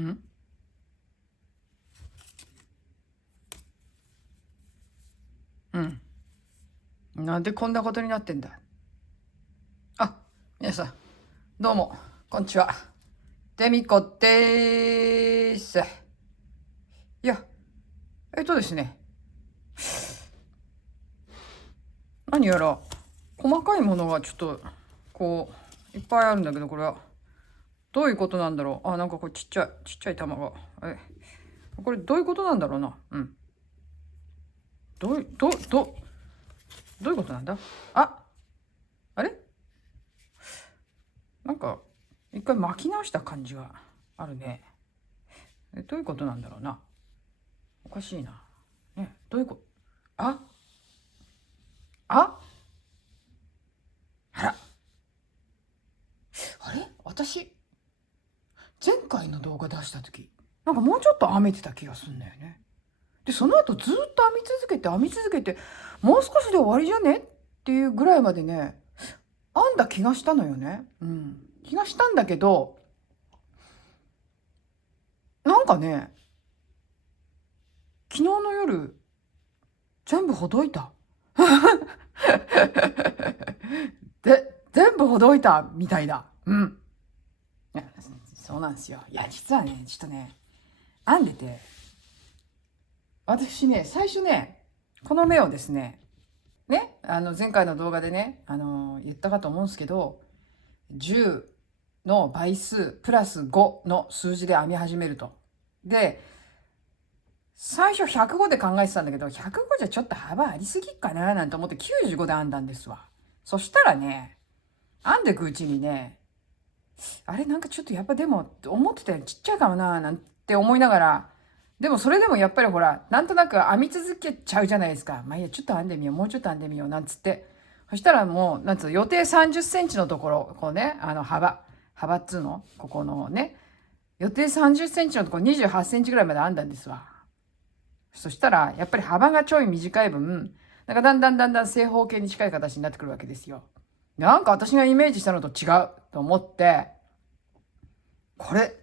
んうん。なんでこんなことになってんだ。あ、皆さん、どうも、こんにちは。デミコでーす。いや、ですね、何やら、細かいものがちょっと、こいっぱいあるんだけど、これは、どういうことなんだろう。あ、なんかこれちっちゃい玉が。これどういうことなんだろうな。うん。どう、ど、ど、どういうことなんだ。あれなんか、一回巻き直した感じがあるね。どういうことなんだろうな。おかしいな。ね、どういうこと。あああら、あれ私、前回の動画出した時、なんかもうちょっと編めてた気がすんだよね。で、その後ずっと編み続けて、もう少しで終わりじゃねっていうぐらいまでね、編んだ気がしたのよね。うん。気がしたんだけど、なんかね、昨日の夜、全部ほどいた。全部ほどいたみたいだ。うん。いや、そうなんですよ。いや、実はね、ちょっとね、編んでて、私ね、最初ね、この目をですね、前回の動画でね、言ったかと思うんですけど、10の倍数プラス5の数字で編み始めると。で、最初105で考えてたんだけど、105じゃちょっと幅ありすぎっかななんて思って95で編んだんですわ。そしたらね、編んでいくうちにね、あれなんかちょっとやっぱでも思ってたよりちっちゃいかもななんて思いながら、でもそれでもやっぱりほら、なんとなく編み続けちゃうじゃないですか。まあいいや、ちょっと編んでみよう、もうちょっと編んでみよう、なんつって。そしたらもう、なんつうの、予定30センチのところ、こうね、幅っつうの、ここのね、予定30センチのところ28センチぐらいまで編んだんですわ。そしたら、やっぱり幅がちょい短い分、なんかだんだん正方形に近い形になってくるわけですよ。なんか私がイメージしたのと違うと思って、これ、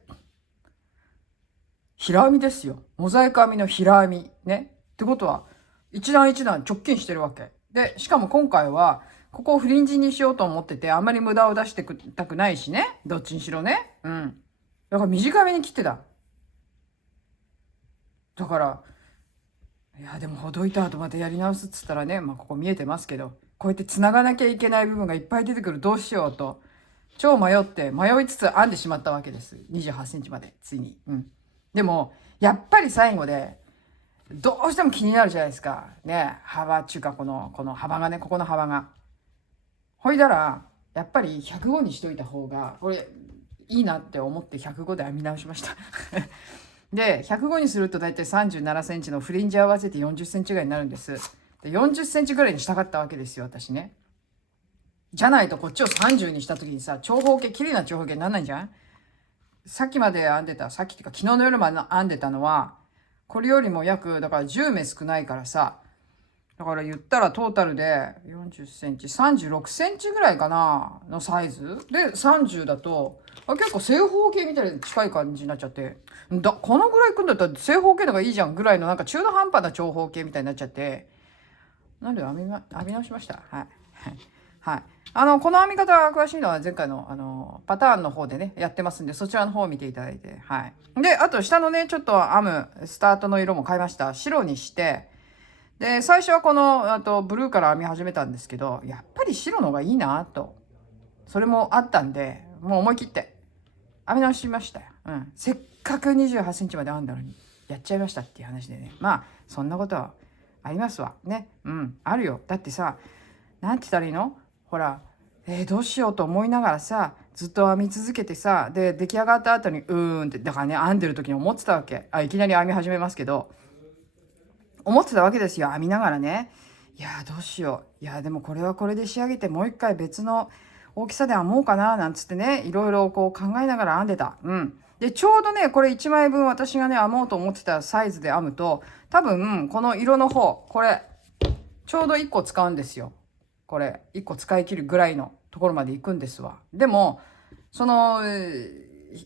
平編みですよ。モザイク編みの平編み。ね。ってことは、一段一段直径してるわけ。で、しかも今回は、ここをフリンジにしようと思ってて、あんまり無駄を出してくたくないしね。どっちにしろね。うん。だから短めに切ってた。だから、いや、でもほどいた後またやり直すっつったらね、まあここ見えてますけど、こうやって繋がなきゃいけない部分がいっぱい出てくる。どうしようと。超迷って、迷いつつ編んでしまったわけです。28センチまで、ついに。うん。でも、やっぱり最後で、どうしても気になるじゃないですか。ね、幅っていうか、この幅がね、ここの幅が。ほいだら、やっぱり105にしといた方が、これ、いいなって思って105で編み直しました。で、105にすると大体37センチのフリンジ合わせて40センチぐらいになるんです。で、40センチぐらいにしたかったわけですよ、私ね。じゃないとこっちを30にした時にさ、長方形、綺麗な長方形にならないんじゃん。さっきまで編んでた、さっきっていうか昨日の夜まで編んでたのは、これよりも約、だから10目少ないからさ、だから言ったらトータルで40センチ、36センチぐらいかなのサイズで30だと、結構正方形みたいに近い感じになっちゃって、このぐらい組んだったら正方形の方がいいじゃんぐらいのなんか中途半端な長方形みたいになっちゃって、なんで編み直しました。はい。はい。この編み方が詳しいのは前回の、パターンの方でね、やってますんで、そちらの方を見ていただいて、はい。で、あと下のね、ちょっと編むスタートの色も変えました。白にして、で、最初はこの、ブルーから編み始めたんですけど、やっぱり白の方がいいなと。それもあったんで、もう思い切って編み直しましたよ。うん。せっかく28センチまで編んだのに、やっちゃいましたっていう話でね。まあ、そんなことはありますわ。ね。うん。あるよ。だってさ、なんて言ったらいいの？ほら、どうしようと思いながらさ、ずっと編み続けてさ、で、出来上がった後に、って、だからね、編んでる時に思ってたわけ。いきなり編み始めますけど、思ってたわけですよ。編みながらね。いやー、どうしよう。いやー、でもこれはこれで仕上げて、もう一回別の大きさで編もうかな、なんつってね、いろいろこう考えながら編んでた。うん。で、ちょうどね、これ1枚分私がね、編もうと思ってたサイズで編むと、多分、この色の方、これ、ちょうど1個使うんですよ。これ、1個使い切るぐらいのところまで行くんですわ。でも、その、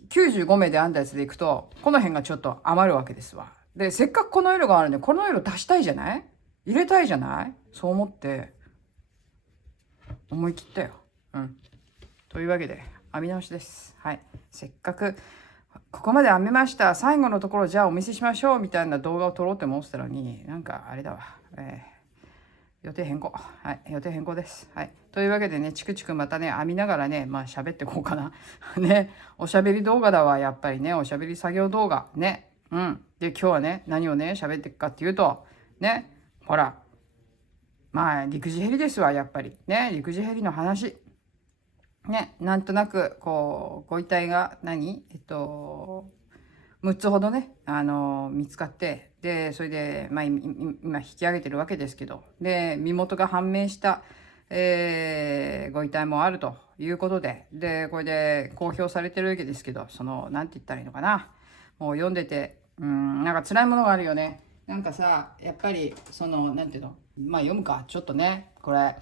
95名で編んだやつでいくと、この辺がちょっと余るわけですわ。で、せっかくこの色があるんで、この色出したいじゃない？入れたいじゃない？そう思って、思い切ったよ。うん。というわけで、編み直しです。はい。せっかく、ここまで編めました。最後のところじゃあお見せしましょうみたいな動画を撮ろうって思ってたのに、なんかあれだわ。予定変更。はい。予定変更です。はい。というわけでね、チクチクまたね、編みながらね、まあ喋ってこうかな。ね。おしゃべり動画だわ。やっぱりね、おしゃべり作業動画。ね。うん。で、今日はね、何をね、喋っていくかっていうと、ね。ほら。まあ、陸自ヘリですわ、やっぱり。ね。陸自ヘリの話。ね。なんとなく、こう、ご遺体が6つほどね、見つかって、で、それで、まあ、今引き上げてるわけですけど、で、身元が判明した、ご遺体もあるということで、で、これで公表されてるわけですけど、なんて言ったらいいのかな。もう読んでて、なんか辛いものがあるよね。なんかさ、やっぱり、なんていうの、まあ読むか、ちょっとね、これ、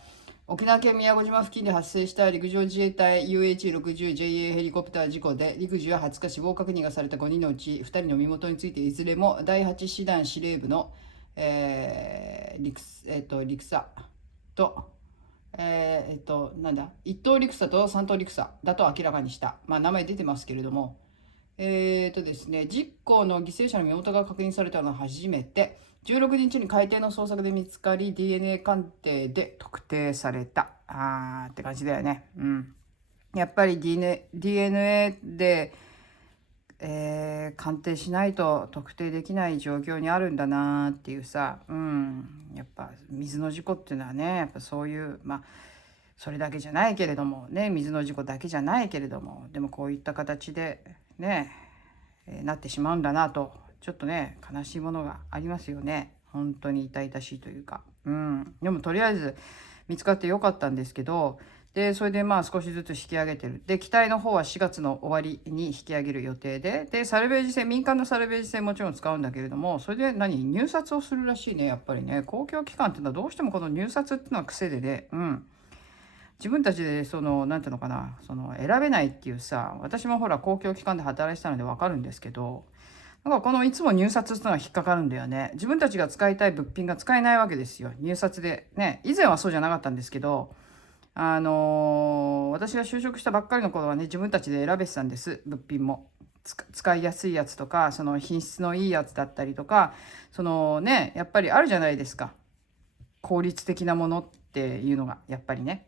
沖縄県宮古島付近で発生した陸上自衛隊 UH-60JA ヘリコプター事故で陸自は20日死亡確認がされた5人のうち2人の身元についていずれも第8師団司令部の、陸佐と、なんだ1等陸佐と3等陸佐だと明らかにした。まあ名前出てますけれども、ですね、実行の犠牲者の身元が確認されたのは初めて、16日に海底の捜索で見つかり、DNA 鑑定で特定された。って感じだよね。うん。やっぱり DNA で、鑑定しないと特定できない状況にあるんだなっていうさ、うん。やっぱ水の事故っていうのはね、やっぱそういう、まあ、それだけじゃないけれども、ね、水の事故だけじゃないけれども、でもこういった形で、ね、なってしまうんだなと、ちょっとね、悲しいものがありますよね。本当に痛々しいというか。うん。でもとりあえず見つかってよかったんですけど、で、それでまあ少しずつ引き上げてる。で、機体の方は4月の終わりに引き上げる予定で、サルベージ船、民間のサルベージ船もちろん使うんだけれども、それで入札をするらしいね、やっぱりね。公共機関っていうのはどうしてもこの入札っていうのは癖でね、うん。自分たちでなんていうのかな、選べないっていうさ、私もほら公共機関で働いてたのでわかるんですけど、なんかこのいつも入札っていうのは引っかかるんだよね。自分たちが使いたい物品が使えないわけですよ。入札で。ね、以前はそうじゃなかったんですけど、私が就職したばっかりの頃はね、自分たちで選べてたんです、物品も。使いやすいやつとか、品質のいいやつだったりとか、やっぱりあるじゃないですか。効率的なものっていうのが、やっぱりね。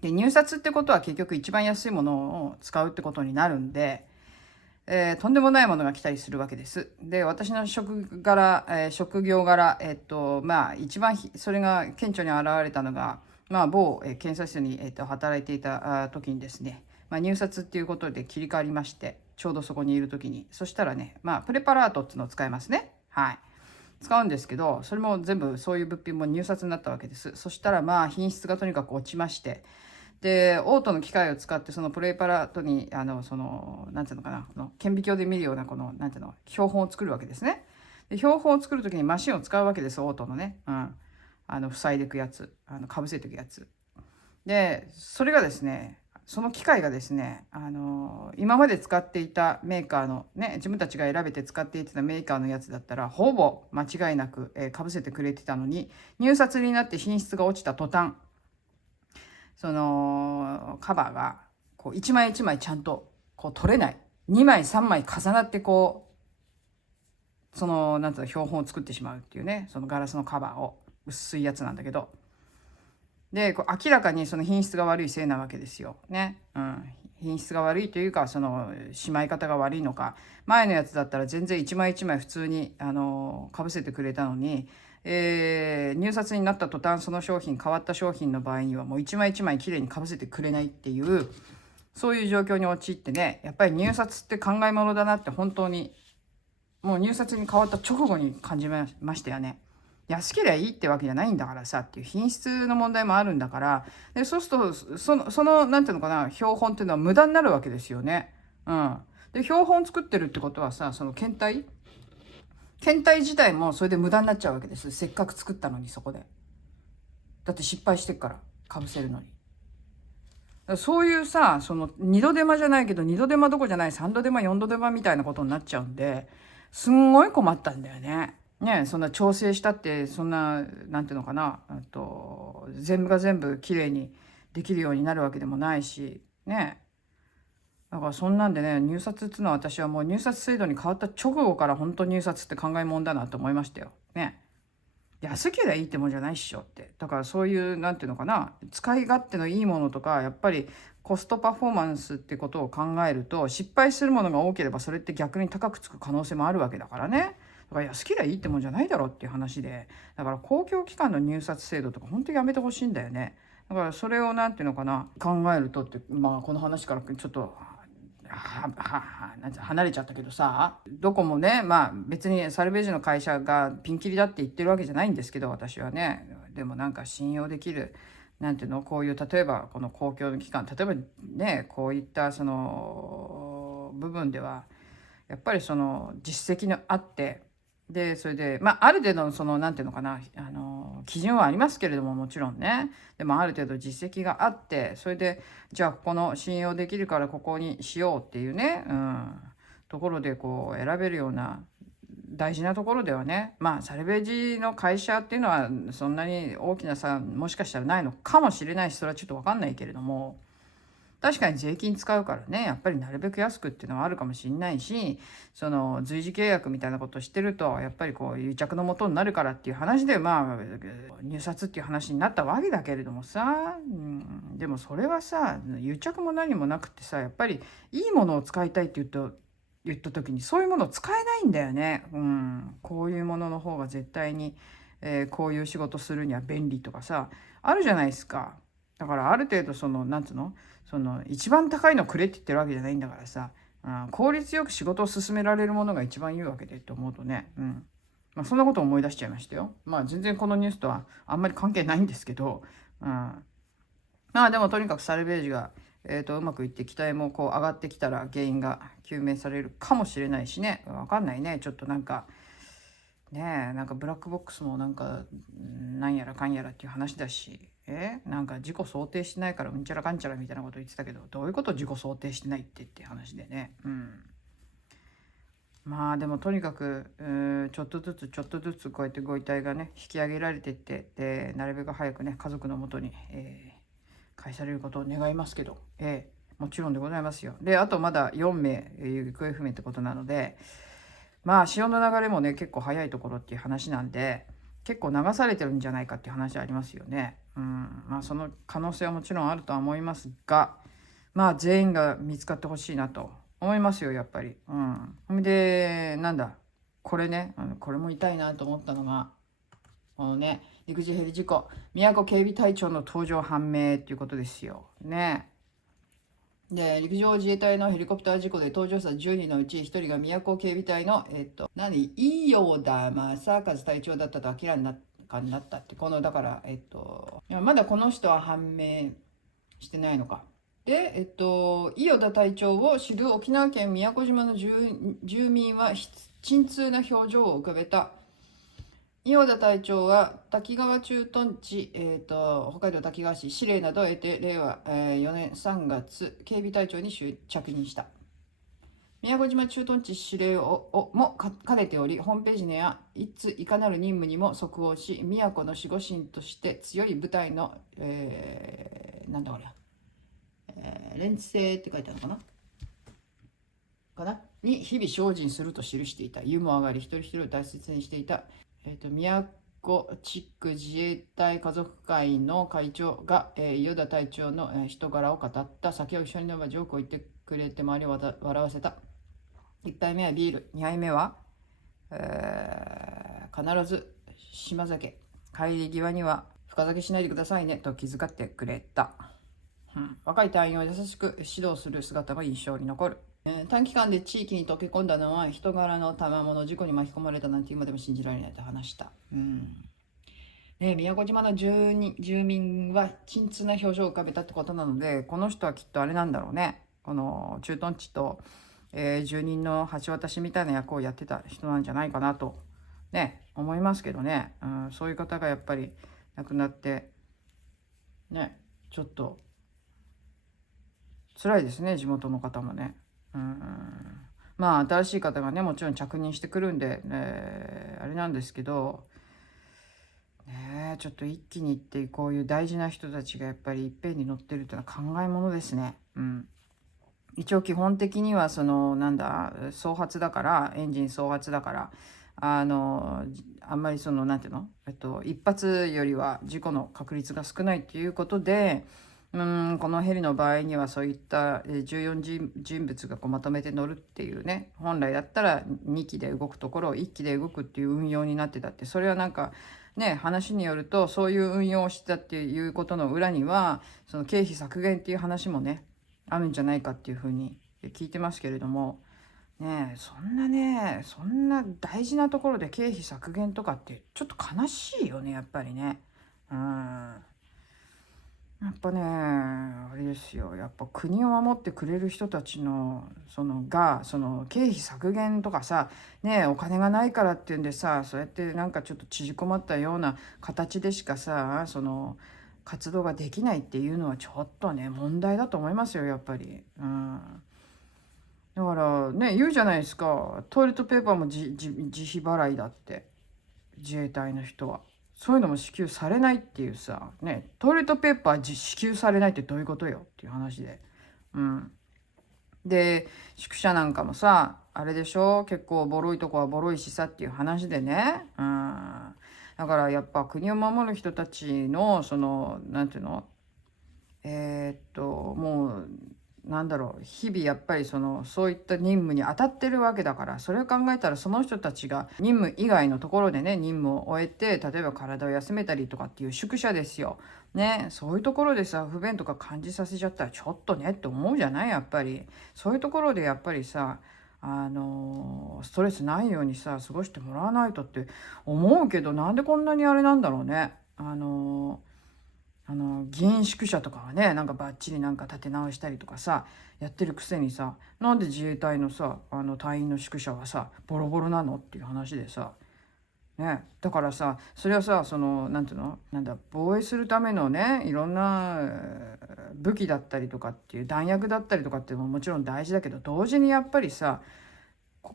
で、入札ってことは結局一番安いものを使うってことになるんで、とんでもないものが来たりするわけです。で、私の職業柄、まあ、一番それが顕著に現れたのが、まあ、某、検査室に、働いていた時にですね、まあ、入札っていうことで切り替わりまして、ちょうどそこにいる時に、そしたらね、まあ、プレパラートっていうのを使いますね。はい。使うんですけど、それも全部そういう物品も入札になったわけです。そしたらまあ品質がとにかく落ちまして、で、オートの機械を使ってそのプレイパラートに、なんていうのかな、この顕微鏡で見るようなこの、なんていうの、標本を作るわけですね。で、標本を作るときにマシンを使うわけです、オートのね。うん。塞いでいくやつ、かぶせていくやつ。で、それがですね、その機械がですね、今まで使っていたメーカーのね、自分たちが選べて使っていたメーカーのやつだったら、ほぼ間違いなく、かぶせてくれてたのに、入札になって品質が落ちた途端、カバーが、こう、一枚一枚ちゃんと、こう、取れない。2枚、3枚重なって、こう、なんていうの、標本を作ってしまうっていうね、そのガラスのカバーを、薄いやつなんだけど、で、こう明らかにその品質が悪いせいなわけですよ。ね。うん。品質が悪いというか、しまい方が悪いのか。前のやつだったら全然一枚一枚普通に、かぶせてくれたのに、入札になった途端その商品、変わった商品の場合にはもう一枚一枚きれいにかぶせてくれないっていう、そういう状況に陥ってね、やっぱり入札って考え物だなって本当に、もう入札に変わった直後に感じましたよね。安けりゃいいってわけじゃないんだからさっていう品質の問題もあるんだから、で、そうすると、なんていうのかな、標本っていうのは無駄になるわけですよね。うん。で、標本作ってるってことはさ、検体自体もそれで無駄になっちゃうわけです。せっかく作ったのにそこで。だって失敗してっから、かぶせるのに。そういうさ、その二度手間じゃないけど二度手間どこじゃない三度手間四度手間みたいなことになっちゃうんで、すんごい困ったんだよね。ね、そんな調整したってそんな、なんていうのかな、全部が全部きれいにできるようになるわけでもないしね。だからそんなんでね、入札っつうのは私はもう入札制度に変わった直後から本当入札って考えもんだなと思いましたよ。ね。安けりゃいいってもんじゃないっしょって。だからそういうなんていうのかな、使い勝手のいいものとか、やっぱりコストパフォーマンスってことを考えると、失敗するものが多ければそれって逆に高くつく可能性もあるわけだからね。だから安けりゃいいってもんじゃないだろうっていう話で、だから公共機関の入札制度とか本当にやめてほしいんだよね。だからそれをなんていうのかな、考えるとって、まあこの話からちょっとなんて離れちゃったけどさ、どこもね、まあ別にサルベージの会社がピンキリだって言ってるわけじゃないんですけど、私はね。でもなんか信用できる、なんていうの、こういう例えばこの公共の機関、例えばね、こういったその部分ではやっぱりその実績のあって、でそれでまあある程度のそのなんていうのかな、基準はありますけれども、もちろんね。でもある程度実績があって、それでじゃあここの信用できるからここにしようっていうね、ところでこう選べるような大事なところではね、まあサルベージの会社っていうのはそんなに大きな差もしかしたらないのかもしれないし、それはちょっと分かんないけれども、確かに税金使うからね、やっぱりなるべく安くっていうのはあるかもしれないし、その随時契約みたいなことをしてるとやっぱりこう癒着のもとになるからっていう話で、まあ入札っていう話になったわけだけれどもさ、でもそれはさ、癒着も何もなくってさ、やっぱりいいものを使いたいって言った時にそういうものを使えないんだよね。こういうものの方が絶対に、こういう仕事するには便利とかさ、あるじゃないですか。だからある程度そのなんつうの、その一番高いのくれって言ってるわけじゃないんだからさ、効率よく仕事を進められるものが一番いいわけでって思うとね、まあ、そんなことを思い出しちゃいましたよ。まあ全然このニュースとはあんまり関係ないんですけど、まあでもとにかくサルベージが、うまくいって期待もこう上がってきたら原因が究明されるかもしれないしね、わかんないね。ちょっとなんかねえ、なんかブラックボックスもなんかなんやらかんやらっていう話だし、なんか自己想定してないからうんちゃらかんちゃらみたいなこと言ってたけど、どういうこと自己想定してないって話でね。まあでもとにかくちょっとずつちょっとずつこうやってご遺体がね引き上げられていって、でなるべく早くね家族のもとに、返されることを願いますけど、もちろんでございますよ。であとまだ4名、行方不明ってことなので、まあ潮の流れもね結構早いところっていう話なんで、結構流されてるんじゃないかっていう話ありますよね。まあその可能性はもちろんあるとは思いますが、まあ全員が見つかってほしいなと思いますよ、やっぱり。ほんでなんだ、これね、これも痛いなと思ったのが、このね陸自ヘリ事故、宮古警備隊長の搭乗判明っていうことですよね。で陸上自衛隊のヘリコプター事故で搭乗者10人のうち1人が宮古警備隊の伊予田正和隊長だったと明らかになったって、このだからいやまだこの人は判明してないのか。で伊予田隊長を知る沖縄県宮古島の住民は沈痛な表情を浮かべた。伊予田隊長は滝川駐屯地、北海道滝川市司令などを得て令和、4年3月警備隊長に着任した。宮古島駐屯地司令をも兼ねており、ホームページにはいついかなる任務にも即応し、宮古の守護神として強い部隊の、なんだこれ、連成って書いてあるのかなに日々精進すると記していた。湯も上がり一人一人を大切にしていた。宮古地区自衛隊家族会の会長が、伊予田隊長の、人柄を語った。酒を一緒に飲めばジョークを言ってくれて周りを笑わせた。1杯目はビール、2杯目は、必ず島酒。帰り際には深酒しないでくださいねと気遣ってくれた。若い隊員を優しく指導する姿も印象に残る。短期間で地域に溶け込んだのは人柄の賜物、事故に巻き込まれたなんて今でも信じられないと話した。宮古島の住民は沈痛な表情を浮かべたってことなので、この人はきっとあれなんだろうね、この駐屯地と、住人の橋渡しみたいな役をやってた人なんじゃないかなとね思いますけどね。そういう方がやっぱり亡くなってね、ちょっと辛いですね、地元の方もね。まあ新しい方がねもちろん着任してくるんで、あれなんですけどね、ちょっと一気にいってこういう大事な人たちがやっぱりいっぺんに乗ってるっていうのは考えものですね。一応基本的にはそのなんだ総発だからエンジン総発だからあんまりそのなんていうの、一発よりは事故の確率が少ないっていうことで、このヘリの場合にはそういった14人物がこうまとめて乗るっていうね、本来だったら2機で動くところを1機で動くっていう運用になってたって、それはなんかね、話によるとそういう運用をしてたっていうことの裏にはその経費削減っていう話もねあるんじゃないかっていうふうに聞いてますけれども、そんな大事なところで経費削減とかってちょっと悲しいよね、やっぱりね。やっぱね、あれですよ。やっぱ国を守ってくれる人たちの、その経費削減とかさ、お金がないからっていうんでさ、そうやってなんかちょっと縮こまったような形でしかさ、活動ができないっていうのはちょっとね、問題だと思いますよ、やっぱり。だからね、言うじゃないですか。トイレットペーパーも自費払いだって。自衛隊の人は。そういうのも支給されないっていうさ、ね、トイレットペーパー支給されないってどういうことよっていう話で。うん。で、宿舎なんかもさ、あれでしょ、結構ボロいとこはボロいしさっていう話でね。だからやっぱ国を守る人たちの、なんていうの、もうなんだろう、日々やっぱりそういった任務に当たってるわけだから、それを考えたらその人たちが任務以外のところでね任務を終えて、例えば体を休めたりとかっていう宿舎ですよ。ね、そういうところでさ不便とか感じさせちゃったらちょっとねって思うじゃない、やっぱり。そういうところでやっぱりさストレスないようにさ過ごしてもらわないとって思うけど、なんでこんなにあれなんだろうね。議員宿舎とかはねなんかバッチリなんか立て直したりとかさやってるくせにさ、なんで自衛隊のさ隊員の宿舎はさボロボロなのっていう話でさ、だからさそれはさなんていうの、なんだ防衛するためのねいろんな武器だったりとかっていう弾薬だったりとかっていうのももちろん大事だけど、同時にやっぱりさ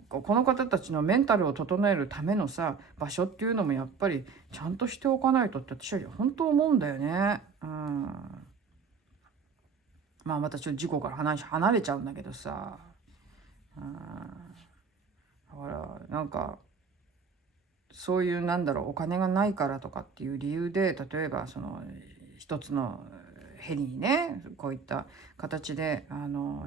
この方たちのメンタルを整えるためのさ場所っていうのもやっぱりちゃんとしておかないとって私は本当思うんだよね。まあまたちょっと事故から話離れちゃうんだけどさ、だからなんかそういうなんだろう、お金がないからとかっていう理由で例えば一つのヘリにねこういった形で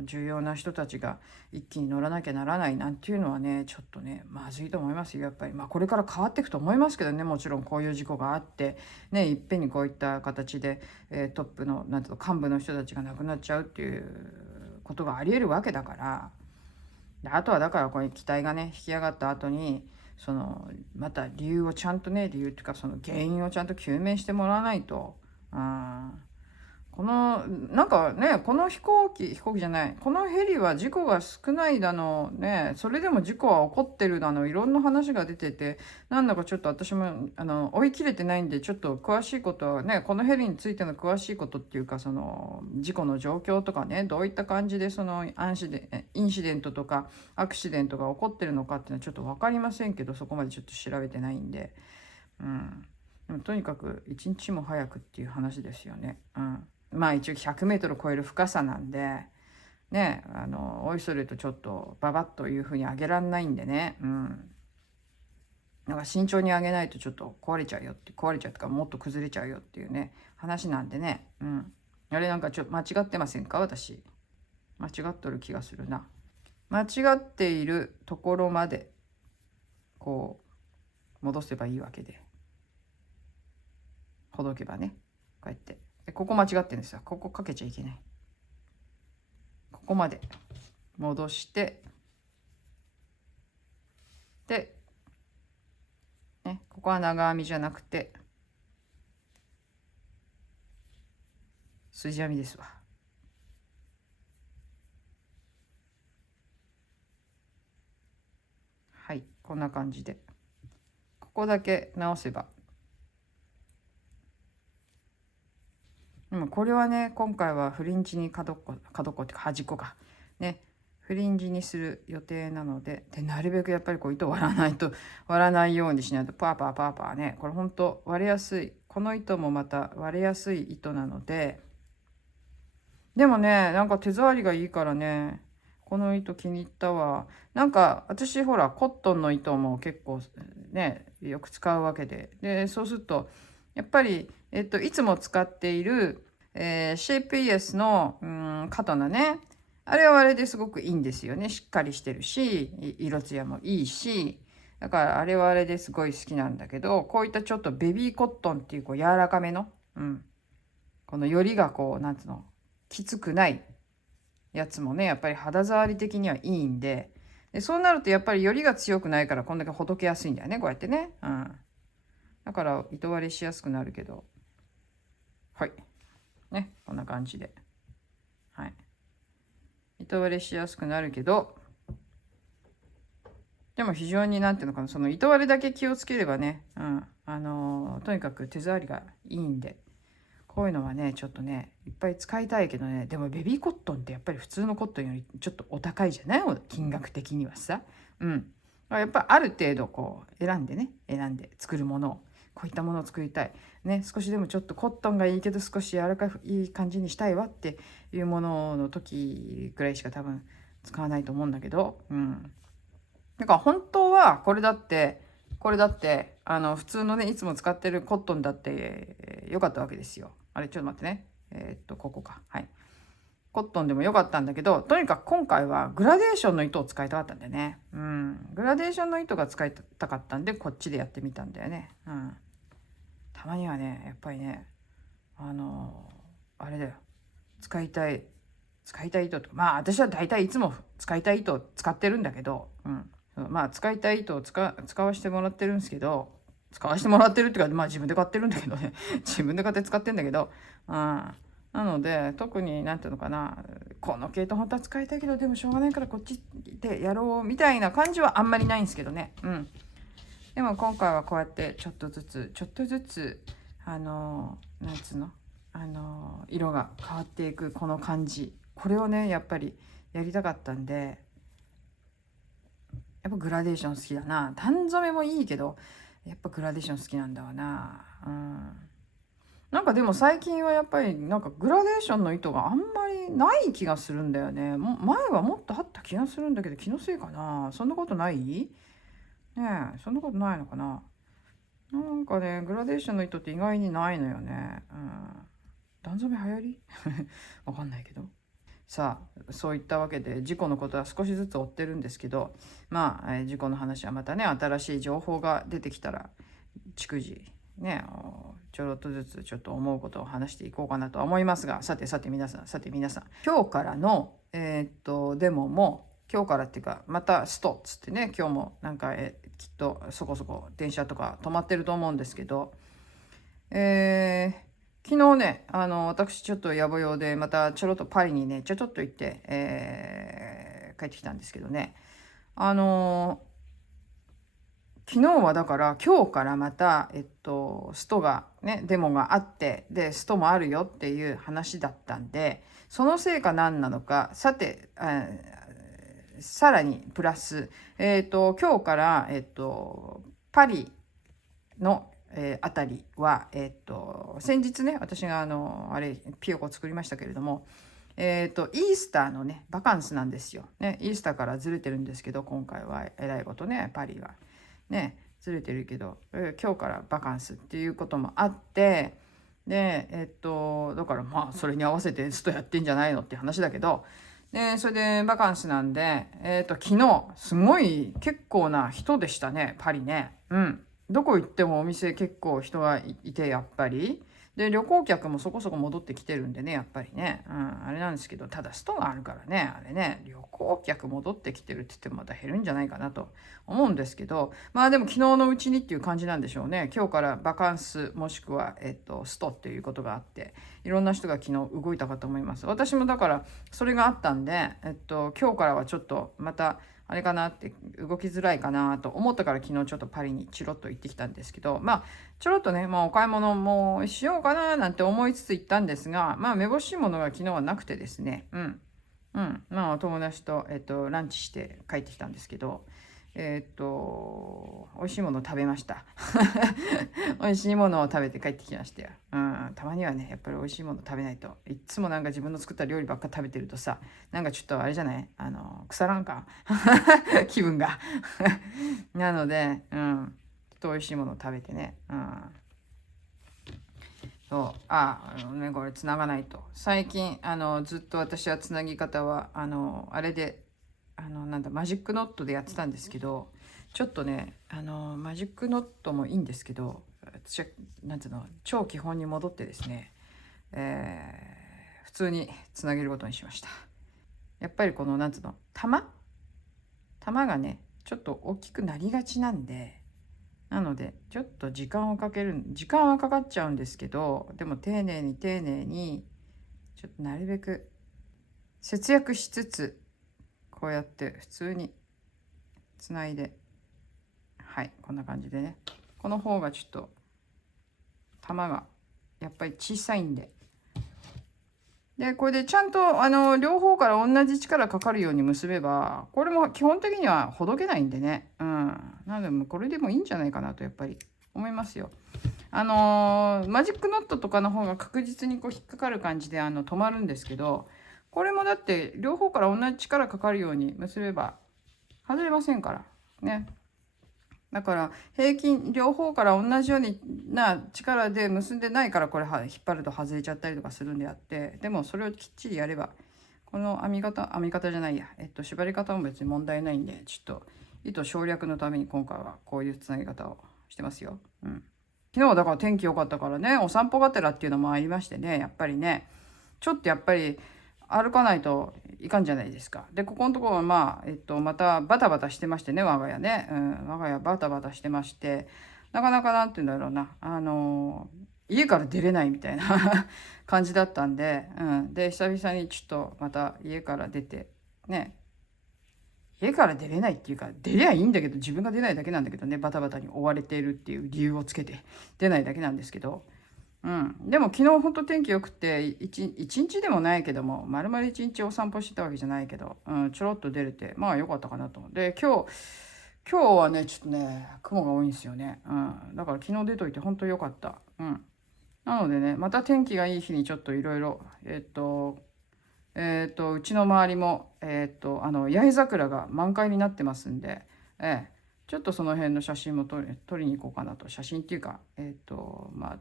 重要な人たちが一気に乗らなきゃならないなんていうのはねちょっとねまずいと思いますよ、やっぱり。まあこれから変わっていくと思いますけどね、もちろんこういう事故があってねいっぺんにこういった形で、トップのなんていうの幹部の人たちが亡くなっちゃうっていうことがありえるわけだから。であとはだからこれ機体がね引き上がった後にまた理由をちゃんとね、理由っていうかその原因をちゃんと究明してもらわないと。このなんかねこの飛行機じゃない、このヘリは事故が少ないだのね、それでも事故は起こってるだのいろんな話が出てて、なんだかちょっと私も追い切れてないんでちょっと詳しいことはね、このヘリについての詳しいことっていうか事故の状況とかね、どういった感じでインシデントとかアクシデントが起こってるのかっていうのはちょっと分かりませんけど、そこまでちょっと調べてないんで。でもとにかく一日も早くっていう話ですよね。まあ一応100メートル超える深さなんで、ね、おいそれとちょっとババッというふうに上げらんないんでね、なんか慎重に上げないとちょっと壊れちゃうよって、壊れちゃうとかもっと崩れちゃうよっていうね、話なんでね、あれなんか間違ってませんか、私。間違っとる気がするな。間違っているところまで、こう、戻せばいいわけで。ほどけばね、こうやって。ここ間違ってるんですよ。ここかけちゃいけない。ここまで戻して、で、ね、ここは長編みじゃなくて筋編みですわ。はい、こんな感じでここだけ直せばでもこれはね、今回はフリンジに角っこっていうか端っこかね、フリンジにする予定なので、なるべくやっぱりこう糸割らないようにしないと、パーパーパーパーね、これほんと割れやすい、この糸もまた割れやすい糸なので、でもね、なんか手触りがいいからね、この糸気に入ったわ。なんか私ほらコットンの糸も結構ねよく使うわけで、そうするとやっぱりいつも使っている、シェイプイエスのカトナね、あれはあれですごくいいんですよね。しっかりしてるし、色艶もいいし、だからあれはあれですごい好きなんだけど、こういったちょっとベビーコットンっていうこう柔らかめの、このよりがこうなんつうのきつくないやつもね、やっぱり肌触り的にはいいんで、そうなるとやっぱりよりが強くないからこんだけほどけやすいんだよね、こうやってね。だから糸割りしやすくなるけど、はい。ね、こんな感じで。はい。糸割りしやすくなるけど、でも非常になんていうのかな、その糸割りだけ気をつければね、とにかく手触りがいいんで、こういうのはね、ちょっとね、いっぱい使いたいけどね、でもベビーコットンってやっぱり普通のコットンよりちょっとお高いじゃない、金額的にはさ。やっぱりある程度こう選んで作るものを、こういったものを作りたい。ね、少しでもちょっとコットンがいいけど少し柔らかい感じにしたいわっていうものの時くらいしか多分使わないと思うんだけど、だから本当はこれだって普通のねいつも使ってるコットンだってよかったわけですよ。あれちょっと待ってね、ここか、はい、コットンでもよかったんだけど、とにかく今回はグラデーションの糸を使いたかったんだよね。グラデーションの糸が使いたかったんでこっちでやってみたんだよね。たまにはねやっぱりねあれだよ、使いたい糸とか、まあ私は大体いつも使いたい糸を使ってるんだけど、まあ使いたい糸を使わせてもらってるんですけど、使わせてもらってるっていうか、まあ自分で買ってるんだけどね自分で買って使ってんだけど、なので特になんていうのかな、この系統本当は使いたいけどでもしょうがないからこっちでやろうみたいな感じはあんまりないんですけどね。でも今回はこうやってちょっとずつなんつうの色が変わっていくこの感じ、これをねやっぱりやりたかったんで、やっぱグラデーション好きだな。単染めもいいけどやっぱグラデーション好きなんだわな。なんかでも最近はやっぱりなんかグラデーションの糸があんまりない気がするんだよね。前はもっとあった気がするんだけど、気のせいかな。そんなことないね。え、そんなことないのかな。なんかねグラデーションの糸って意外にないのよね。段染め流行りわかんないけど。さあそういったわけで事故のことは少しずつ追ってるんですけど、まあ、事故の話はまたね新しい情報が出てきたら逐次ねちょろっとずつちょっと思うことを話していこうかなとは思いますが、さて皆さん今日からのデモも、今日からっていうかまたストっつってね、今日もなんかきっとそこそこ電車とか止まってると思うんですけど、昨日ね私ちょっと野暮用でまたちょろっとパリにねちょっと行って、帰ってきたんですけどね、昨日はだから今日からまたストがねデモがあって、でストもあるよっていう話だったんで、そのせいか何なのか、さてさらにプラス今日からパリのあたりは先日ね私があれピヨコ作りましたけれども、イースターのねバカンスなんですよ、ね、イースターからずれてるんですけど、今回はえらいことねパリはねずれてるけど、今日からバカンスっていうこともあって、でだからまあそれに合わせてストやってんじゃないのって話だけど、でそれでバカンスなんで昨日すごい結構な人でしたねパリね。どこ行ってもお店結構人がいて、やっぱりで旅行客もそこそこ戻ってきてるんでね、やっぱりね、あれなんですけど、ただストがあるからね、あれね旅行客戻ってきてるって言ってもまた減るんじゃないかなと思うんですけど、まあでも昨日のうちにっていう感じなんでしょうね。今日からバカンスもしくはストっていうことがあって、いろんな人が昨日動いたかと思います。私もだからそれがあったんで今日からはちょっとまたあれかなって、動きづらいかなと思ったから昨日ちょっとパリにチロッと行ってきたんですけど、まあちょろっとね、まあ、お買い物もしようかななんて思いつつ行ったんですが、まあめぼしいものが昨日はなくてですね、まあお友達と、ランチして帰ってきたんですけど、美味しいものを食べました。美味しいものを食べて帰ってきましたよ。たまにはね、やっぱり美味しいもの食べないと。いっつもなんか自分の作った料理ばっか食べてるとさ、なんかちょっとあれじゃない腐らんか気分が。なので、ちょっと美味しいものを食べてね。そう、これつながないと。最近、ずっと私はつなぎ方は、あれで、なんだ、マジックノットでやってたんですけど、ちょっとね、マジックノットもいいんですけど、私は、なんていうの、超基本に戻ってですね、普通につなげることにしました。やっぱりこの、なんていうの、玉がね、ちょっと大きくなりがちなんで、なので、ちょっと時間はかかっちゃうんですけど、でも丁寧に丁寧に、ちょっとなるべく節約しつつ、こうやって普通につないで、はい、こんな感じでね。この方がちょっと玉がやっぱり小さいんで。で、これでちゃんと両方から同じ力かかるように結べば、これも基本的にはほどけないんでね。なのでこれでもいいんじゃないかなとやっぱり思いますよ。マジックノットとかの方が確実にこう引っかかる感じで止まるんですけど、これもだって両方から同じ力かかるように結べば外れませんからね。だから平均両方から同じような力で結んでないからこれ引っ張ると外れちゃったりとかするんであって、でもそれをきっちりやればこの編み方じゃないや、縛り方も別に問題ないんで、ちょっと糸省略のために今回はこういうつなぎ方をしてますよ。昨日はだから天気良かったからね、お散歩がてらっていうのもありましてね、やっぱりね、ちょっとやっぱり歩かないといかんじゃないですか。で、ここのところはまたバタバタしてましてね、我が家ね。我が家バタバタしてまして、なかなかなんて言うんだろうな、家から出れないみたいな感じだったんで、で、久々にちょっとまた家から出て、ね、家から出れないっていうか、出りゃいいんだけど、自分が出ないだけなんだけどね、バタバタに追われているっていう理由をつけて出ないだけなんですけど、でも昨日ほんと天気良くて一日でもないけども、丸々一日お散歩してたわけじゃないけど、ちょろっと出れてまあ良かったかなと思って、今日はねちょっとね雲が多いんですよね。だから昨日出といて本当良かった。なのでね、また天気がいい日にちょっといろいろうちの周りも八重桜が満開になってますんで、ちょっとその辺の写真も撮りに行こうかなと。写真っていうか、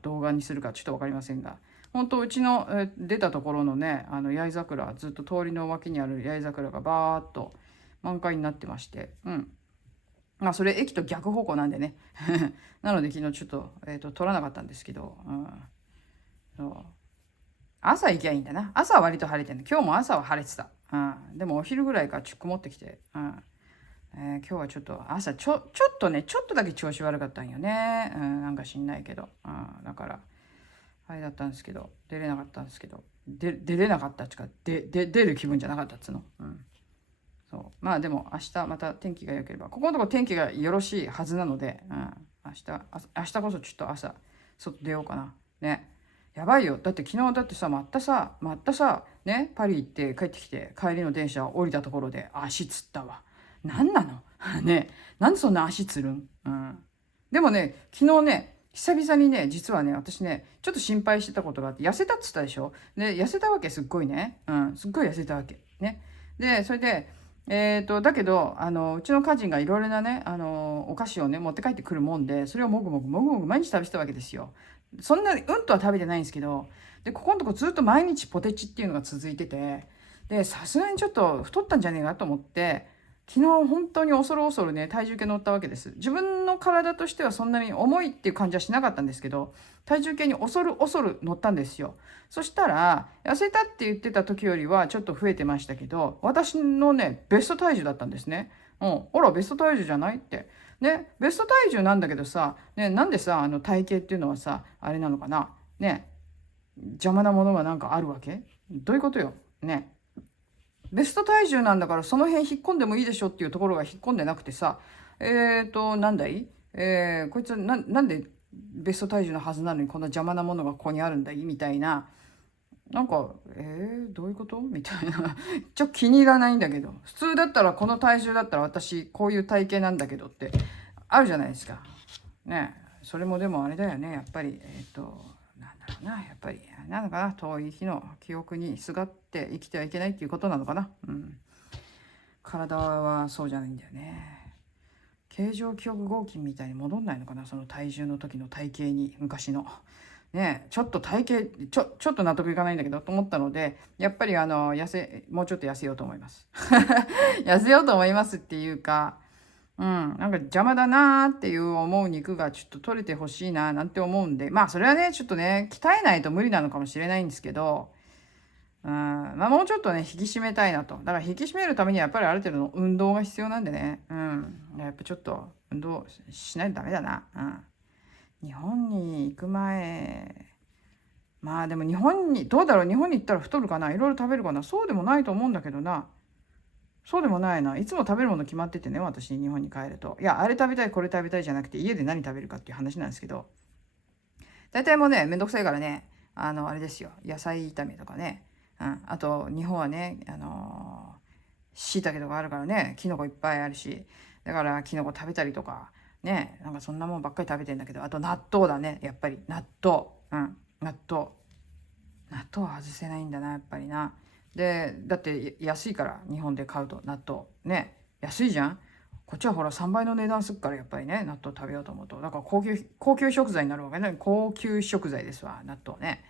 動画にするかちょっと分かりませんが、本当うちの、出たところのね、八重桜、ずっと通りの脇にある八重桜がバーっと満開になってまして、まあそれ駅と逆方向なんでねなので昨日ちょっと、撮らなかったんですけど、そう朝行きゃいいんだな。朝は割と晴れてる今日も朝は晴れてた。でもお昼ぐらいから曇ってきて、今日はちょっと朝ちょっとね、ちょっとだけ調子悪かったんよね。なんか知んないけど。だから、あれだったんですけど、出れなかったんですけど、出れなかったっていうか、出る気分じゃなかったっつうの。そう。まあでも明日また天気が良ければ、ここのとこ天気がよろしいはずなので、明日こそちょっと朝、外出ようかな。ね。やばいよ。だって昨日だってさ、またさ、ね、パリ行って帰ってきて、帰りの電車降りたところで足つったわ。なんなのね、なんでそんな足つるん。でもね、昨日ね、久々にね、実はね、私ね、ちょっと心配してたことがあって、痩せたっつったでしょ。で、痩せたわけ、すっごいね。すっごい痩せたわけ。ね。で、それで、だけど、うちの家人がいろいろなね、お菓子をね、持って帰ってくるもんで、それをもぐもぐ毎日食べてたわけですよ。そんなにうんとは食べてないんですけど、で、ここのとこずっと毎日ポテチっていうのが続いてて、で、さすがにちょっと太ったんじゃねえかと思って、昨日本当に恐る恐るね、体重計乗ったわけです。自分の体としてはそんなに重いっていう感じはしなかったんですけど、体重計に恐る恐る乗ったんですよ。そしたら、痩せたって言ってた時よりはちょっと増えてましたけど、私のね、ベスト体重だったんですね。あら、ベスト体重じゃないって。ね、ベスト体重なんだけどさ、ね、なんでさ、体型っていうのはさ、あれなのかな。ね、邪魔なものがなんかあるわけ？どういうことよ。ね。ベスト体重なんだからその辺引っ込んでもいいでしょっていうところが引っ込んでなくてさ、なんだい、こいつなんでベスト体重のはずなのにこんな邪魔なものがここにあるんだいみたいな、なんか、どういうことみたいなちょっと気に入らないんだけど、普通だったらこの体重だったら私こういう体型なんだけどってあるじゃないですか。ね、それもでもあれだよね、やっぱりなんだろうな、やっぱりなのかな、遠い日の記憶にすがって生きてはいけないっていうことなのかな。うん。体はそうじゃないんだよね。形状記憶合金みたいに戻んないのかな、その体重の時の体型に、昔の。ね、ちょっと体型ちょっと納得いかないんだけどと思ったので、やっぱりもうちょっと痩せようと思います痩せようと思いますっていうか、なんか邪魔だなーっていう思う肉がちょっと取れてほしいななんて思うんで、まあそれはねちょっとね鍛えないと無理なのかもしれないんですけど、まあもうちょっとね引き締めたいなと。だから引き締めるためにはやっぱりある程度の運動が必要なんでね、やっぱちょっと運動しないとダメだな。日本に行く前、まあでも日本にどうだろう、日本に行ったら太るかな、いろいろ食べるかな、そうでもないと思うんだけどな。そうでもないな。いつも食べるもの決まっててね、私日本に帰ると。いや、あれ食べたい、これ食べたいじゃなくて、家で何食べるかっていう話なんですけど、大体もうね、めんどくさいからね、あれですよ、野菜炒めとかね、あと、日本はね、椎茸とかあるからね、キノコいっぱいあるし、だからキノコ食べたりとか、ね、なんかそんなもんばっかり食べてんだけど、あと納豆だね、やっぱり、納豆。納豆。納豆は外せないんだな、やっぱりな。で、だって安いから、日本で買うと納豆。ね、安いじゃん。こっちはほら3倍の値段すっから、やっぱりね、納豆食べようと思うと。だから高級食材になるわけね。高級食材ですわ、納豆ね。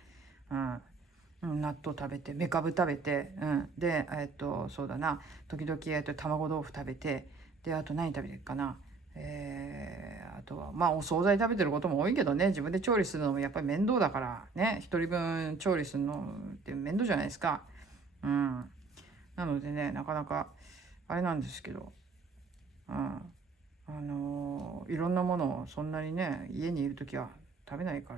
うん。納豆食べて、めかぶ食べて、で、そうだな、時々、卵豆腐食べて、で、あと何食べてるかな。あとは、まあ、お惣菜食べてることも多いけどね、自分で調理するのもやっぱり面倒だからね、一人分調理するのって面倒じゃないですか。うん。なのでね、なかなか、あれなんですけど、うん。いろんなものをそんなにね、家にいるときは食べないか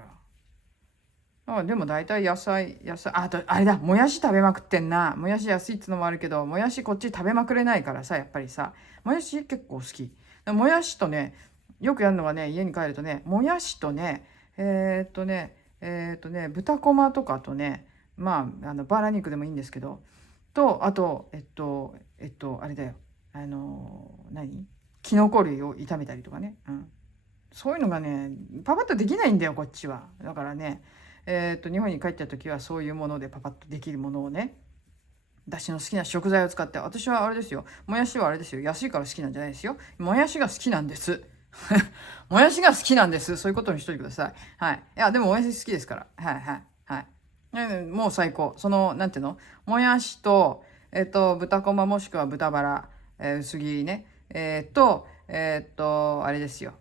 ら。でも大体野菜、あと、あれだ、もやし食べまくってんな。もやし安いっつのもあるけど、もやしこっち食べまくれないからさ、やっぱりさ、もやし結構好き。もやしとね、よくやるのがね、家に帰るとね、もやしとね、豚こまとかとね、まあ、バラ肉でもいいんですけど、あと、あれだよ、何キノコ類を炒めたりとかね。そういうのがね、パパッとできないんだよ、こっちは。だからね、日本に帰った時はそういうものでパパッとできるものをね、私の好きな食材を使って、私はあれですよ、もやしはあれですよ、安いから好きなんじゃないですよ。もやしが好きなんです。もやしが好きなんです。そういうことにしといてください。はい。いや、でももやし好きですから。はいはいはい。もう最高。なんていうの、もやしと、豚こまもしくは豚バラ、薄切りね。あれですよ。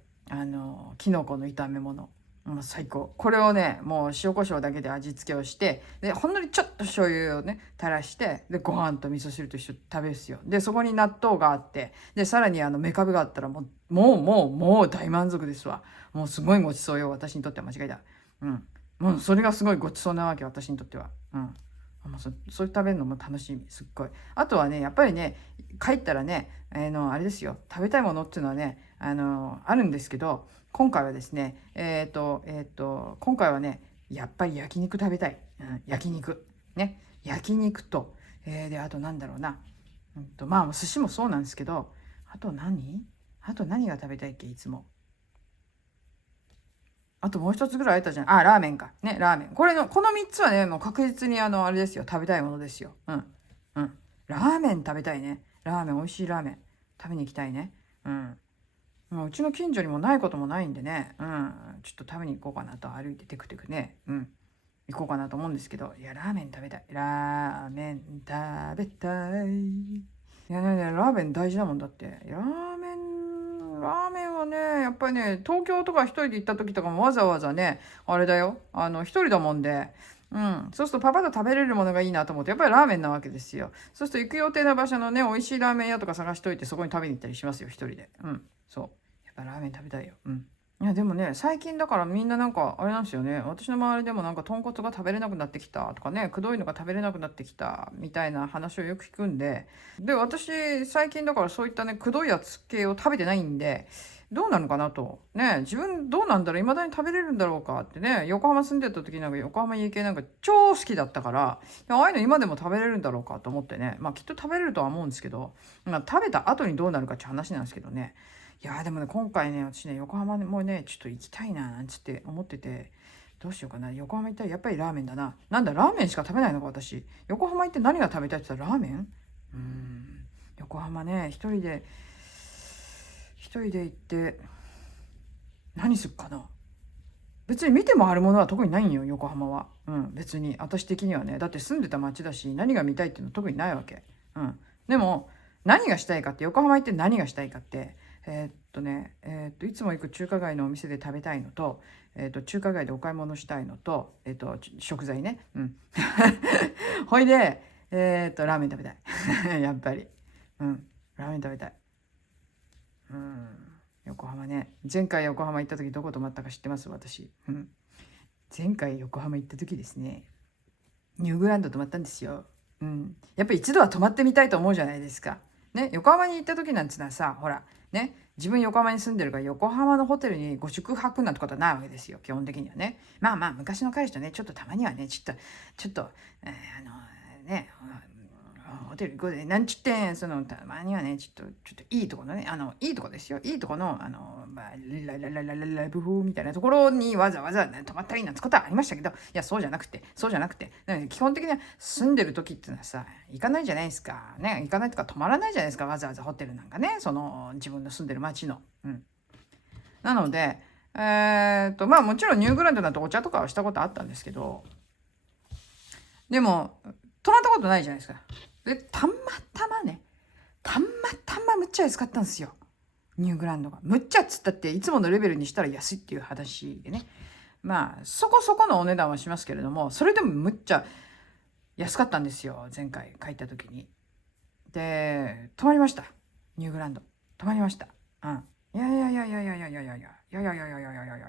きのこの炒め物。もう最高。これをね、もう塩コショウだけで味付けをして、で、ほんのりちょっと醤油をね、垂らして、で、ご飯と味噌汁と一緒に食べるんですよ。で、そこに納豆があって、で、さらにめかぶがあったらもう大満足ですわ。もうすごいごちそうよ。私にとっては間違いだ。もうそれがすごいごちそうなわけ、私にとっては。もうそれ食べるのも楽しみ、すっごい。あとはね、やっぱりね、帰ったらね、あれですよ、食べたいものっていうのはね、あるんですけど、今回はですね、今回はね、やっぱり焼肉食べたい。焼肉。ね。焼肉と、で、あとなんだろうな。まあ、寿司もそうなんですけど、あと何が食べたいっけ、いつも。あともう一つぐらいあったじゃん。ラーメンか。ね、ラーメン。この3つはね、もう確実にあれですよ。食べたいものですよ。うん。ラーメン食べたいね。ラーメン、美味しいラーメン。食べに行きたいね。もううちの近所にもないこともないんでね。ちょっと食べに行こうかなと。歩いてテクテクね。行こうかなと思うんですけど。いや、ラーメン食べたい。ラーメン食べたい。いやね、ラーメン大事だもんだって。ラーメンはね、やっぱりね、東京とか一人で行った時とかもわざわざね、あれだよ。一人だもんで、そうするとパパッと食べれるものがいいなと思って、やっぱりラーメンなわけですよ。そうすると行く予定の場所のね、美味しいラーメン屋とか探しといて、そこに食べに行ったりしますよ、一人で。そう。やっぱラーメン食べたいよ。いやでもね、最近だからみんななんかあれなんですよね。私の周りでもなんか豚骨が食べれなくなってきたとかね、くどいのが食べれなくなってきたみたいな話をよく聞くんで、で、私最近だからそういったね、くどいやつ系を食べてないんで、どうなのかなと。ね、自分どうなんだろう、未だに食べれるんだろうかってね、横浜住んでた時なんか横浜家系なんか超好きだったから、いやああいうの今でも食べれるんだろうかと思ってね、まあきっと食べれるとは思うんですけど、まあ食べた後にどうなるかって話なんですけどね。いやーでもね、今回ね、私ね、横浜もね、ちょっと行きたいな、なんつって思ってて、どうしようかな。横浜行ったらやっぱりラーメンだな。なんだ、ラーメンしか食べないのか、私。横浜行って何が食べたいって言ったらラーメン。横浜ね、一人で行って、何すっかな。別に見てもあるものは特にないんよ、横浜は。別に。私的にはね。だって住んでた町だし、何が見たいっていうのは特にないわけ。でも、何がしたいかって、横浜行って何がしたいかって、いつも行く中華街のお店で食べたいのと、中華街でお買い物したいのと、食材ね。ほいで、ラーメン食べたい。やっぱり。ラーメン食べたい。横浜ね。前回横浜行った時どこ泊まったか知ってます私。前回横浜行った時ですね、ニューグランド泊まったんですよ。やっぱり一度は泊まってみたいと思うじゃないですか。ね、横浜に行った時なんつうのはさ、ほら、ね、自分横浜に住んでるから横浜のホテルにご宿泊なんてことはないわけですよ、基本的にはね。まあまあ、昔の彼氏とね、ちょっとたまにはね、ちょっと、ね、ホテル行こうで、なんちってん、たまにはね、ちょっといいとこのね、いいとこですよ。いいとこの、ラブホみたいなところにわざわざ、ね、泊まったりなんてことはありましたけど、いや、そうじゃなくて、基本的には住んでる時っていうのはさ、行かないじゃないですか。ね、行かないとか泊まらないじゃないですか。わざわざホテルなんかね、自分の住んでる街の。なので、まあもちろんニューグランドなんてお茶とかはしたことあったんですけど、でも、泊まったことないじゃないですか。で、たまたまむっちゃ安かったんですよ。ニューグランドが。むっちゃっつったっていつものレベルにしたら安いっていう話でね。まあ、そこそこのお値段はしますけれども、それでもむっちゃ安かったんですよ。前回帰った時に。で、泊まりました。ニューグランド。泊まりました。いやいやいやいやいやいやいやいやいやいやいやいやいやいやいやいやいや。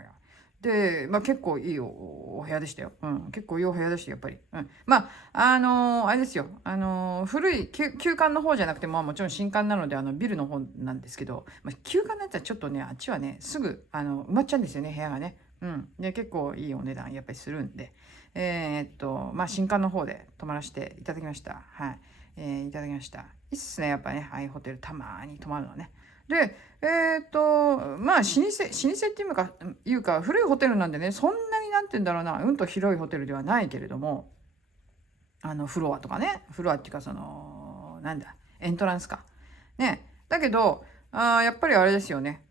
で、まあ結構いいお部屋でしたよ。結構いいお部屋でした、やっぱり。まあ、あれですよ。古い旧館の方じゃなくて、まあもちろん新館なので、ビルの方なんですけど、まあ、旧館のやつはちょっとね、あっちはね、すぐ、埋まっちゃうんですよね、部屋がね。で、結構いいお値段やっぱりするんで、まあ新館の方で泊まらせていただきました。はい。いただきました。いいっすね、やっぱね、ああいうホテルたまに泊まるのね。で、まあ、老舗っていうか、古いホテルなんでね、そんなになんて言うんだろうな、と広いホテルではないけれども、フロアとかね、フロアっていうか、なんだ、エントランスか。ね。だけど、やっぱりあれですよね。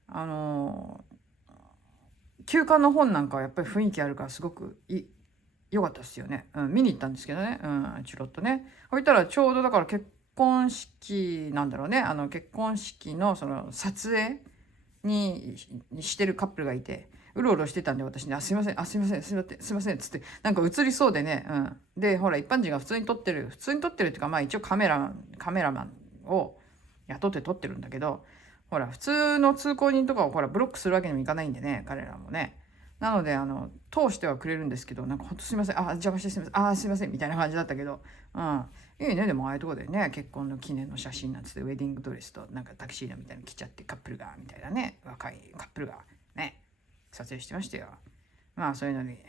休館の本なんかはやっぱり雰囲気あるからすごく良かったですよね。見に行ったんですけどね。チロッとね。ほいたらちょうどだから結婚式なんだろうね。結婚式のその撮影にしてるカップルがいて、うろうろしてたんで私ね、すいません、すいません、つって、なんか映りそうでね、で、ほら、一般人が普通に撮ってるっていうか、まあ一応カメラマンを雇って撮ってるんだけど、ほら、普通の通行人とかをほら、ブロックするわけにもいかないんでね、彼らもね。なので、通してはくれるんですけど、なんかほんとすいません、邪魔してすいません、すいません、みたいな感じだったけど、いいね、でもああいうとこでね、結婚の記念の写真なんつって、ウェディングドレスとなんかタキシードみたいに着ちゃってカップルが、みたいなね、若いカップルがね、撮影してましたよ。まあそういうのに、映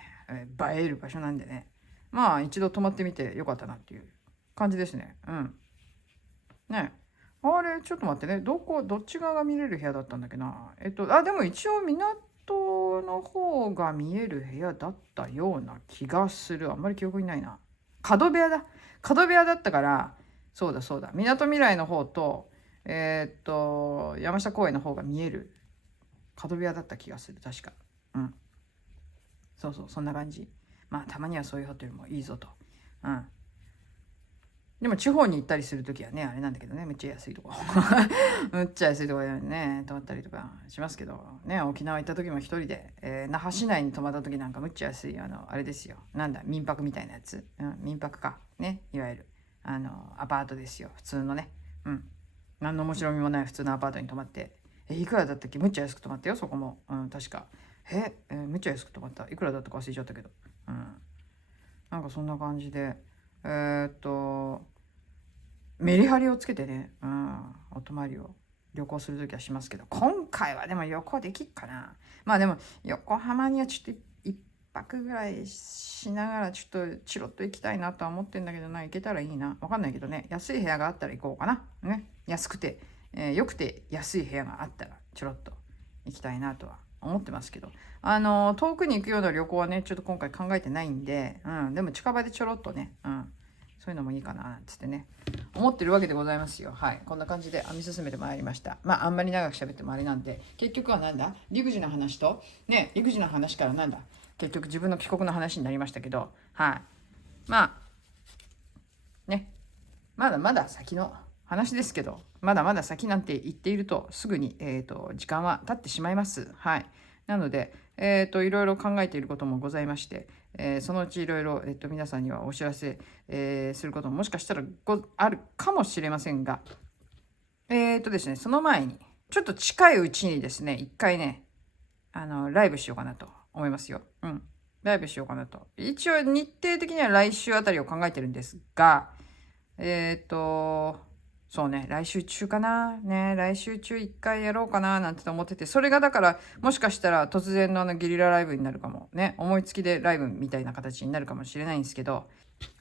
える場所なんでね、まあ一度泊まってみてよかったなっていう感じですね。ね。あれ、ちょっと待ってね。どっち側が見れる部屋だったんだっけな。でも一応港の方が見える部屋だったような気がする。あんまり記憶にないな。角部屋だ。角部屋だったから、そうだそうだ。港未来の方と、山下公園の方が見える角部屋だった気がする。確か。そうそう、そんな感じ。まあ、たまにはそういうホテルもいいぞと。でも地方に行ったりするときはね、あれなんだけどね、めっちゃ安いとこ。むっちゃ安いとこでね、泊まったりとかしますけど、ね、沖縄行った時も一人で、那覇市内に泊まった時なんかむっちゃ安い、あれですよ。なんだ、民泊みたいなやつ。民泊か。ね、いわゆる。アパートですよ。普通のね。何の面白みもない普通のアパートに泊まって、いくらだったっけ？むっちゃ安く泊まったよ、そこも。確か。むっちゃ安く泊まった。いくらだったか忘れちゃったけど。なんかそんな感じで、メリハリをつけてね、お泊まりを旅行するときはしますけど、今回はでも旅行できっかな。まあでも、横浜にはちょっと一泊ぐらいしながら、ちょっとチロッと行きたいなとは思ってんだけどな、行けたらいいな。わかんないけどね、安い部屋があったら行こうかな。ね。安くて、良くて安い部屋があったら、ちょろっと行きたいなとは思ってますけど、遠くに行くような旅行はね、ちょっと今回考えてないんで、でも近場でちょろっとね、そういうのもいいかな、なんつってね、思ってるわけでございますよ。はい。こんな感じで編み進めてまいりました。まあ、あんまり長く喋ってもあれなんで、結局はなんだ？陸自の話と、ね、陸自の話からなんだ？結局自分の帰国の話になりましたけど、はい。まあ、ね、まだまだ先の話ですけど、まだまだ先なんて言っていると、すぐに、時間は経ってしまいます。はい。なので、いろいろ考えていることもございまして、そのうちいろいろ、皆さんにはお知らせ、することももしかしたらあるかもしれませんが、ですね、その前に、ちょっと近いうちにですね、一回ね、ライブしようかなと思いますよ。ライブしようかなと。一応日程的には来週あたりを考えてるんですが、そうね、来週中かな。ね、来週中一回やろうかななんて思ってて、それがだから、もしかしたら突然のゲリラライブになるかも。ね、思いつきでライブみたいな形になるかもしれないんですけど、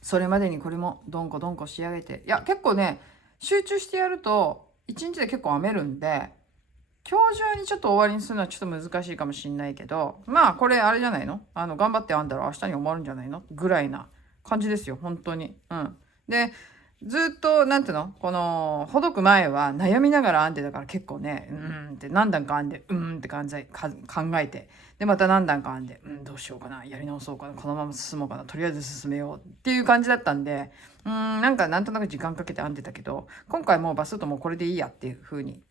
それまでにこれもどんこどんこ仕上げて、いや、結構ね、集中してやると、一日で結構編めるんで、今日中にちょっと終わりにするのはちょっと難しいかもしんないけど、まあこれあれじゃないの？頑張って編んだら明日に終わるんじゃないの？ぐらいな感じですよ、本当に。で、ずっと、なんていうの？この、ほどく前は悩みながら編んでたから結構ね、って何段か編んで、って考えて、で、また何段か編んで、どうしようかな、やり直そうかな、このまま進もうかな、とりあえず進めようっていう感じだったんで、なんかなんとなく時間かけて編んでたけど、今回もうバスッともうこれでいいやっていう風に、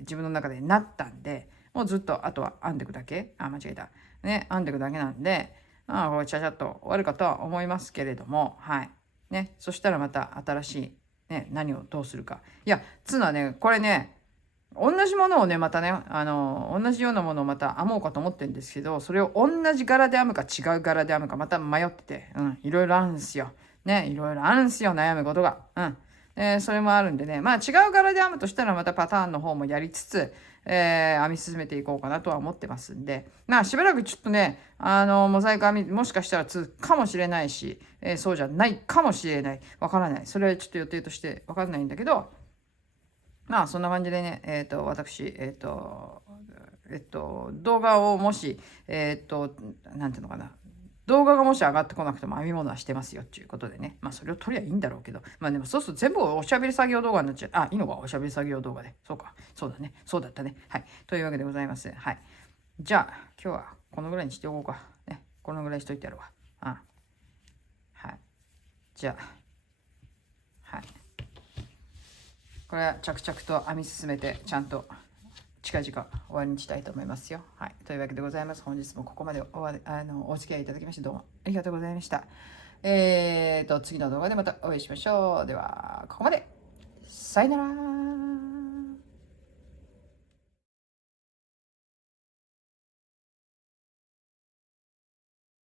自分の中でなったんで、もうずっとあとは編んでいくだけ。間違えた。ね、編んでいくだけなんで、これちゃちゃっと終わるかとは思いますけれども、はい。ね、そしたらまた新しい、ね、何をどうするか。いや、つうのはね、これね、同じものをね、またね、同じようなものをまた編もうかと思ってるんですけど、それを同じ柄で編むか違う柄で編むか、また迷ってて、いろいろあるんですよ。ね、いろいろあるんですよ、悩むことが。それもあるんでね、まあ違う柄で編むとしたらまたパターンの方もやりつつ、編み進めていこうかなとは思ってますんで、まあしばらくちょっとね、モザイク編み、もしかしたらつかもしれないし、そうじゃないかもしれない。わからない。それはちょっと予定としてわかんないんだけど、まあそんな感じでね、私、動画をもし、なんていうのかな、動画がもし上がってこなくても編み物はしてますよっていうことでね。まあそれを撮りゃいいんだろうけど。まあでもそうすると全部おしゃべり作業動画になっちゃう。いいのか、おしゃべり作業動画で。そうか。そうだね。そうだったね。はい。というわけでございます。はい。じゃあ、今日はこのぐらいにしておこうか。ね。このぐらいにしといてやるわ。はい。じゃあ、はい。これは着々と編み進めて、ちゃんと近々終わりにしたいと思いますよ。はい。というわけでございます。本日もここまでお付き合いいただきましてどうもありがとうございました。次の動画でまたお会いしましょう。では、ここまで。さよなら。